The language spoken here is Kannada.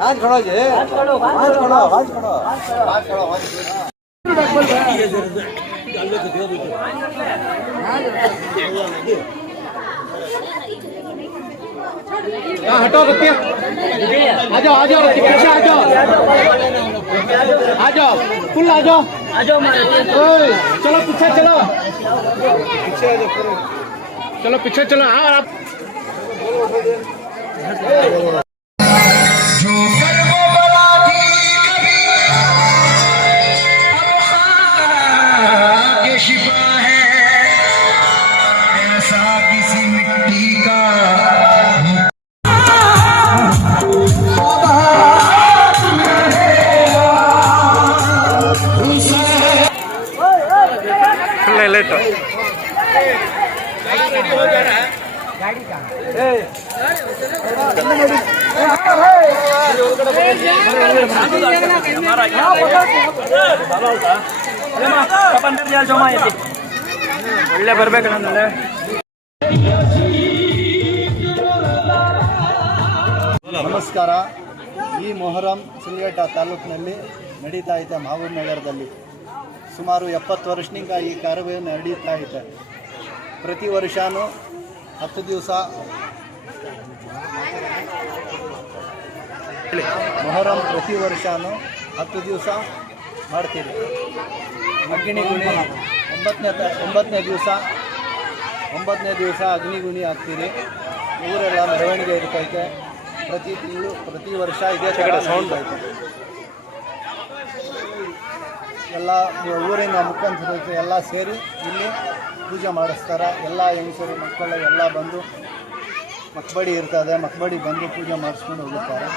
हाथ खड़ा जी हाथ खड़ा हाथ खड़ा हाथ खड़ा हाथ खड़ा हाथ हाँ हटो रतिया आ जाओ आ जाओ रतिया पीछे आ जाओ आ जाओ फुल आ जाओ आ जाओ ओए चलो पीछे चलो चलो पीछे चलो हाँ आप। जो ಒಳ್ಳೆ ಬರ್ಬೇಕು ನನ್ನಲ್ಲೇ ನಮಸ್ಕಾರ. ಈ ಮೊಹರಂ ಸಿಲ್ಗೇಟ ತಾಲೂಕಿನಲ್ಲಿ ನಡೀತಾ ಇದೆ ಮಾವೂರ್ ನಗರದಲ್ಲಿ. ಸುಮಾರು ಎಪ್ಪತ್ತು ವರ್ಷನಿಂದ ಈ ಕಾರ್ಯವೇ ನಡೀತಾ ಇದೆ. ಪ್ರತಿ ವರ್ಷವೂ ಹತ್ತು ದಿವಸ ಮೊಹರಂ ಪ್ರತಿ ವರ್ಷವೂ ಹತ್ತು ದಿವಸ ಮಾಡ್ತೀವಿ. ಅಗ್ನಿಗುಣಿ ಒಂಬತ್ತನೇ ಒಂಬತ್ತನೇ ದಿವಸ ಒಂಬತ್ತನೇ ದಿವಸ ಅಗ್ನಿಗುಣಿ ಹಾಕ್ತೀರಿ. ಊರೆಲ್ಲ ಮೆರವಣಿಗೆ ಇರ್ತೈತೆ. ಪ್ರತಿ ತಿಂಗಳು ಪ್ರತಿ ವರ್ಷ ಇದೇ ಥರ ಸೌಂಡ್ ಐತೆ ಎಲ್ಲ ಊರಿನ ಮುಖಾಂತರ ಎಲ್ಲ ಸೇರಿ ಇಲ್ಲಿ ಪೂಜೆ ಮಾಡಿಸ್ತಾರೆ. ಎಲ್ಲ ಹೆಂಗಸರು ಮಕ್ಕಳು ಎಲ್ಲ ಬಂದು ಮಕ್ಬಡಿ ಇರ್ತದೆ. ಮಕ್ಬಡಿ ಬಂದು ಪೂಜೆ ಮಾಡಿಸ್ಕೊಂಡು ಹೋಗುತ್ತಾರೆ.